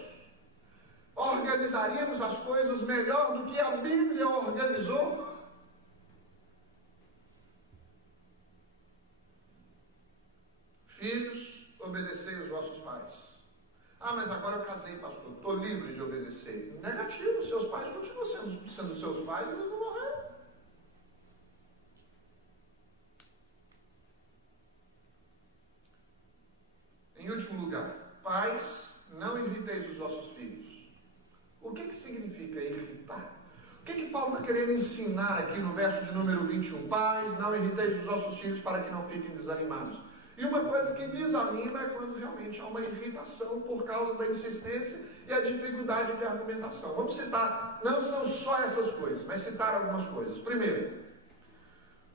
Organizaríamos as coisas melhor do que a Bíblia organizou? Filhos, obedecei os vossos pais. Ah, mas agora eu casei, pastor, estou livre de obedecer. Negativo, seus pais continuam sendo seus pais, eles não morreram. Em último lugar, pais, não irriteis os vossos filhos. O que significa irritar? O que Paulo está querendo ensinar aqui no verso de número 21? Pais, não irriteis os vossos filhos para que não fiquem desanimados. E uma coisa que desanima é quando realmente há uma irritação por causa da insistência e a dificuldade de argumentação. Vamos citar, não são só essas coisas, mas citar algumas coisas. Primeiro,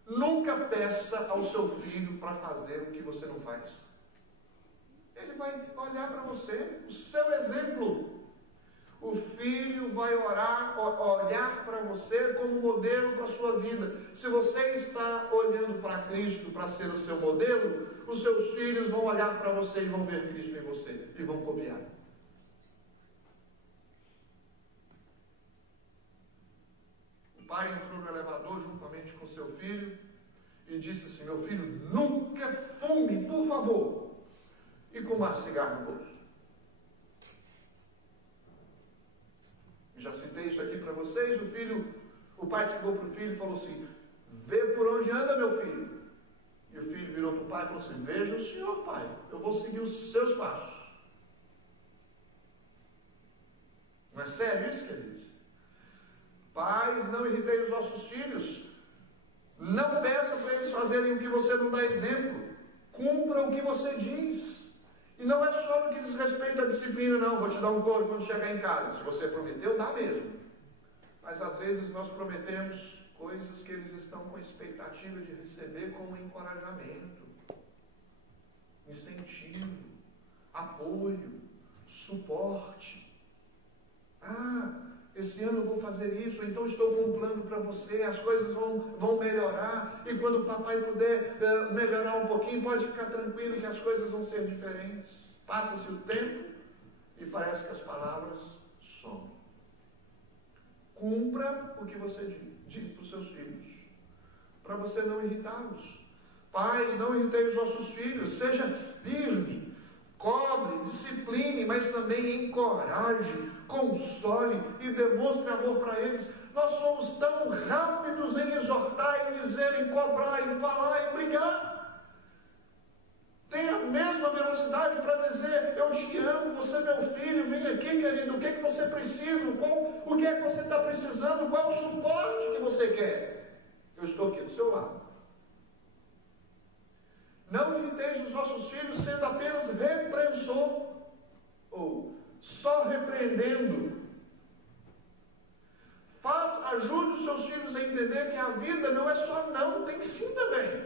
nunca peça ao seu filho para fazer o que você não faz. Ele vai olhar para você, o seu exemplo. O filho vai olhar para você como modelo para a sua vida. Se você está olhando para Cristo para ser o seu modelo, os seus filhos vão olhar para você e vão ver Cristo em você e vão copiar. O pai entrou no elevador juntamente com seu filho e disse assim: meu filho, nunca fume, por favor, e coma cigarro no bolso. Já citei isso aqui para vocês. O pai chegou para o filho e falou assim: vê por onde anda, meu filho. E o filho virou para o pai e falou assim: veja o senhor, pai, eu vou seguir os seus passos. Não é sério isso, queridos? Pais, não irritei os vossos filhos. Não peça para eles fazerem o que você não dá exemplo. Cumpra o que você diz. E não é só no que diz respeito à disciplina, não. Vou te dar um couro quando chegar em casa. Se você prometeu, dá mesmo. Mas às vezes nós prometemos coisas que eles estão com expectativa de receber como encorajamento, incentivo, apoio, suporte. Ah, esse ano eu vou fazer isso, então estou com um plano para você, as coisas vão melhorar, e quando o papai puder melhorar um pouquinho, pode ficar tranquilo que as coisas vão ser diferentes. Passa-se o tempo e parece que as palavras somem. Cumpra o que você diz para os seus filhos, para você não irritá-los. Pais, não irritei os vossos filhos, seja firme, cobre, discipline, mas também encoraje, console e demonstre amor para eles. Nós somos tão rápidos em exortar, em dizer, em cobrar, em falar, em brigar. Tem a mesma velocidade para dizer: eu te amo, você é meu filho, vem aqui, querido, o que você precisa, o que é que você está precisando, qual é o suporte que você quer. Eu estou aqui do seu lado. Não irriteis os vossos filhos sendo apenas repreensor, ou só repreendendo. Ajude os seus filhos a entender que a vida não é só não, tem sim também.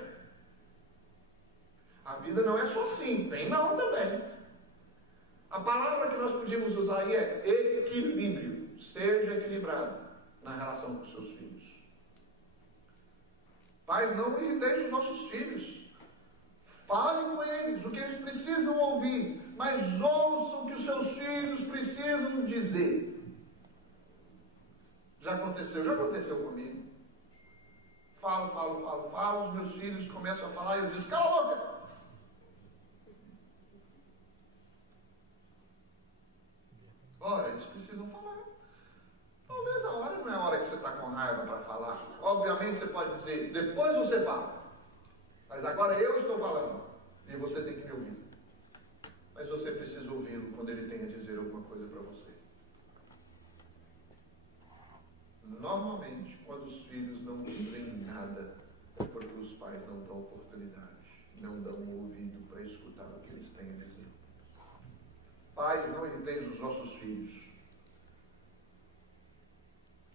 A vida não é só sim, tem não também. A palavra que nós podíamos usar aí é equilíbrio. Seja equilibrado na relação com os seus filhos. Pais, não irriteis os nossos filhos. Fale com eles o que eles precisam ouvir, mas ouçam o que os seus filhos precisam dizer. Já aconteceu comigo. Falo, os meus filhos começam a falar e eu digo: cala a boca! Ora, eles precisam falar. Talvez a hora não é a hora que você está com raiva para falar. Obviamente você pode dizer: depois você fala. Mas agora eu estou falando. E você tem que me ouvir. Mas você precisa ouvi-lo quando ele tem a dizer alguma coisa para você. Normalmente, quando os filhos não dizem nada, é porque os pais não dão oportunidade, não dão ouvido para escutar o que eles têm a dizer. Pais, não irriteis os vossos filhos.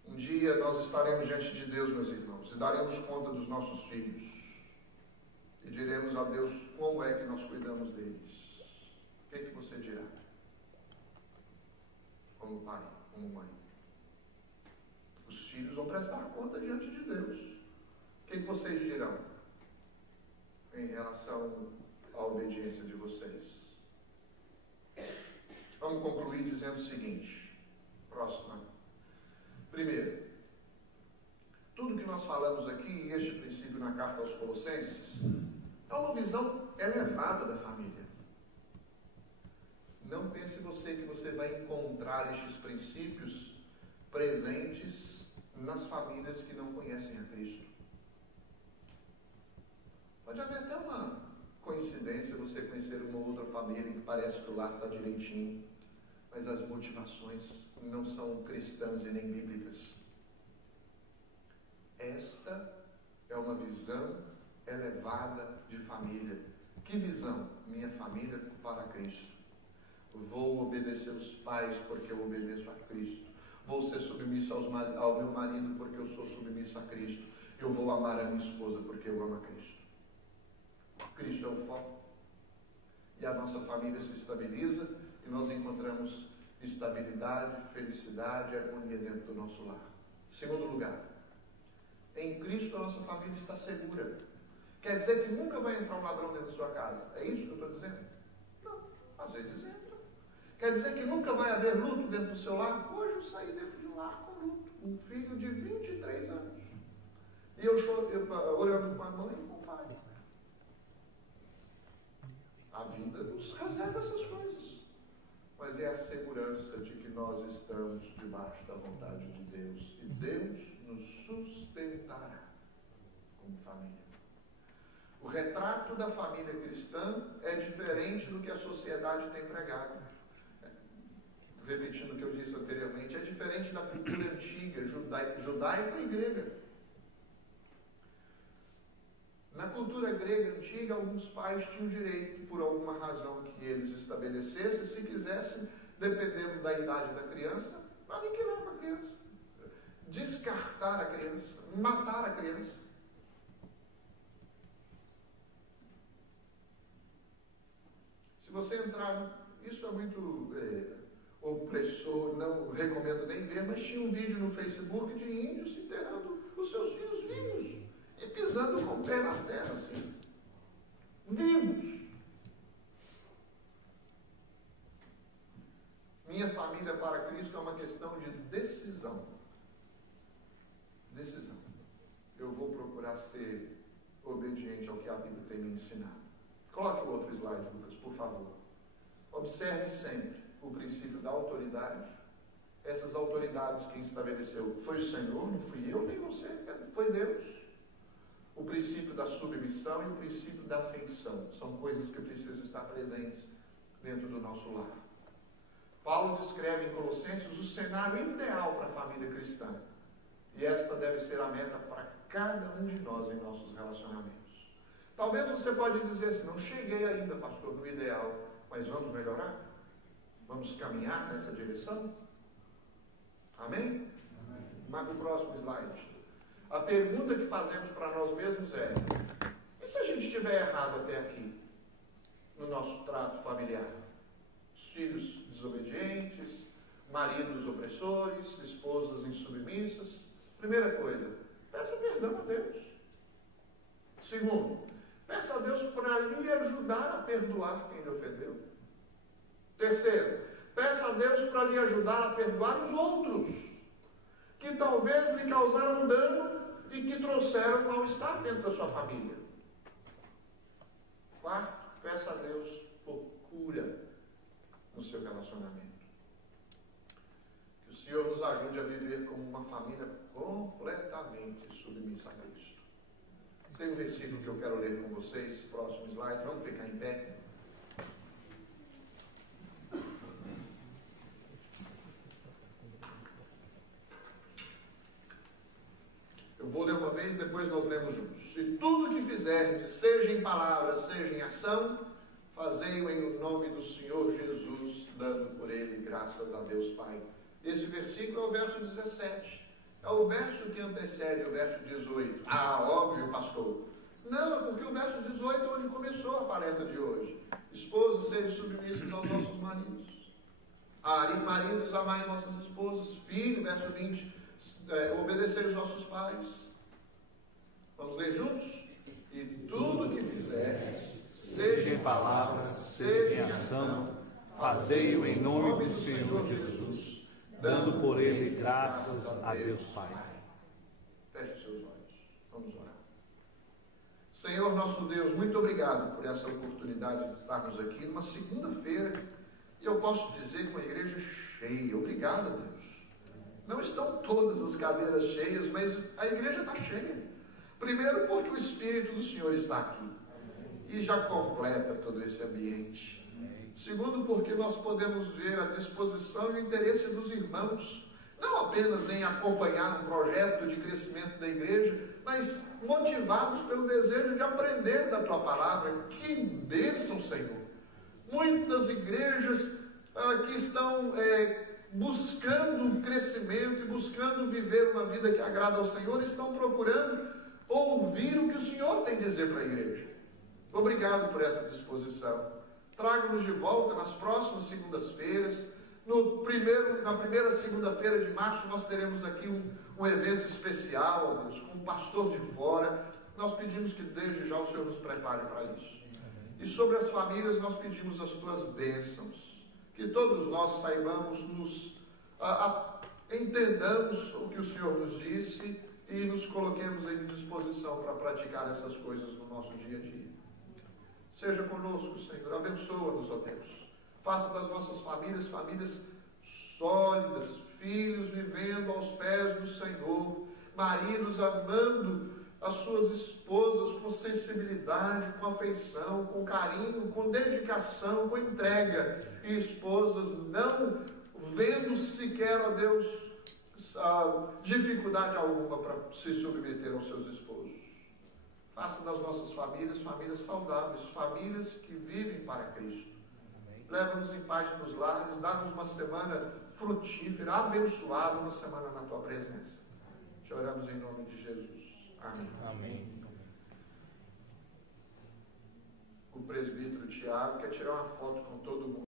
Um dia nós estaremos diante de Deus, meus irmãos, e daremos conta dos nossos filhos. E diremos a Deus como é que nós cuidamos deles. O que é que você dirá? Como pai, como mãe. filhos vão prestar conta diante de Deus. O que vocês dirão em relação à obediência de vocês? Vamos concluir dizendo o seguinte. Próxima. Primeiro, tudo que nós falamos aqui, este princípio na carta aos Colossenses, é uma visão elevada da família. Não pense você que você vai encontrar estes princípios presentes nas famílias que não conhecem a Cristo. Pode haver até uma coincidência você conhecer uma outra família que parece que o lar está direitinho, mas as motivações não são cristãs e nem bíblicas. Esta é uma visão elevada de família. Que visão? Minha família para Cristo. Vou obedecer os pais porque eu obedeço a Cristo. Vou ser submissa ao meu marido porque eu sou submissa a Cristo. Eu vou amar a minha esposa porque eu amo a Cristo. Cristo é o foco. E a nossa família se estabiliza e nós encontramos estabilidade, felicidade e harmonia dentro do nosso lar. Segundo lugar, em Cristo a nossa família está segura. Quer dizer que nunca vai entrar um ladrão dentro da sua casa. É isso que eu estou dizendo? Não, às vezes entra. Quer dizer que nunca vai haver luto dentro do seu lar? Hoje eu saí dentro de um lar com luto. Um filho de 23 anos. E eu orando com a mãe e com o pai. A vida nos reserva essas coisas. Mas é a segurança de que nós estamos debaixo da vontade de Deus. E Deus nos sustentará como família. O retrato da família cristã é diferente do que a sociedade tem pregado. Repetindo o que eu disse anteriormente, é diferente da cultura antiga, judaica e grega. Na cultura grega antiga, alguns pais tinham direito, por alguma razão que eles estabelecessem, se quisessem, dependendo da idade da criança, aniquilar a criança, descartar a criança, matar a criança. Se você entrar, isso é muito opressor, não recomendo nem ver, mas tinha um vídeo no Facebook de índios enterrando os seus filhos vivos e pisando com o pé na terra, assim, vivos. Minha família para Cristo é uma questão de decisão. Decisão. Eu vou procurar ser obediente ao que a Bíblia tem me ensinado. Coloque o outro slide, Lucas, por favor. Observe sempre o princípio da autoridade. Essas autoridades quem estabeleceu foi o Senhor, não fui eu nem você, foi Deus. O princípio da submissão e o princípio da afeição são coisas que precisam estar presentes dentro do nosso lar. Paulo descreve em Colossenses o cenário ideal para a família cristã. E esta deve ser a meta para cada um de nós em nossos relacionamentos. Talvez você pode dizer assim, não cheguei ainda, pastor, no ideal, mas vamos melhorar? Vamos caminhar nessa direção? Amém? Marca o próximo slide. A pergunta que fazemos para nós mesmos é: e se a gente estiver errado até aqui, no nosso trato familiar? Os filhos desobedientes, maridos opressores, esposas insubmissas. Primeira coisa, peça perdão a Deus. Segundo, peça a Deus para lhe ajudar a perdoar quem lhe ofendeu. Terceiro, peça a Deus para lhe ajudar a perdoar os outros, que talvez lhe causaram dano e que trouxeram mal-estar dentro da sua família. Quarto, peça a Deus por cura no seu relacionamento. Que o Senhor nos ajude a viver como uma família completamente submissa a Cristo. Tem um versículo que eu quero ler com vocês, próximo slide, vamos ficar em pé. Eu vou ler uma vez, depois nós lemos juntos. E tudo que fizerdes, seja em palavra, seja em ação, fazei-o em nome do Senhor Jesus, dando por ele graças a Deus Pai. Esse versículo é o verso 17. É o verso que antecede o verso 18. Ah, óbvio, pastor. Não, é porque o verso 18 é onde começou a palestra de hoje. Esposas, sejam submissas aos nossos maridos. Maridos, amai vossas esposas. Filho, verso 20. obedecer os nossos pais. Vamos ler juntos? E tudo que fizeres, seja em palavra, seja em ação, fazei-o em nome do Senhor Jesus, dando por ele graças a Deus Pai. Feche seus olhos. Vamos orar. Senhor nosso Deus, muito obrigado por essa oportunidade de estarmos aqui numa segunda-feira, e eu posso dizer com a igreja cheia. Obrigado, Deus. Não estão todas as cadeiras cheias, mas a igreja está cheia. Primeiro porque o Espírito do Senhor está aqui e já completa todo esse ambiente. Segundo porque nós podemos ver a disposição e o interesse dos irmãos, não apenas em acompanhar um projeto de crescimento da igreja, mas motivados pelo desejo de aprender da Tua Palavra. Que bênção, Senhor! Muitas igrejas que estão buscando crescimento e buscando viver uma vida que agrada ao Senhor, estão procurando ouvir o que o Senhor tem a dizer para a igreja. Obrigado por essa disposição. Traga-nos de volta nas próximas segundas-feiras. Na primeira segunda-feira de março nós teremos aqui um evento especial, Deus, com um pastor de fora. Nós pedimos que desde já o Senhor nos prepare para isso. E sobre as famílias nós pedimos as Tuas bênçãos, que todos nós saibamos, entendamos o que o Senhor nos disse e nos coloquemos em disposição para praticar essas coisas no nosso dia a dia. Seja conosco, Senhor, abençoa-nos, ó Deus. Faça das nossas famílias sólidas, filhos vivendo aos pés do Senhor, maridos amando as suas esposas com sensibilidade, com afeição, com carinho, com dedicação, com entrega, e esposas não vendo sequer, ó Deus, dificuldade alguma para se submeter aos seus esposos. Faça das nossas famílias saudáveis, famílias que vivem para Cristo. Leva-nos em paz para os lares, dá-nos uma semana frutífera, abençoada, uma semana na Tua presença. Te oramos em nome de Jesus. Amém. Amém. O presbítero Tiago quer tirar uma foto com todo mundo.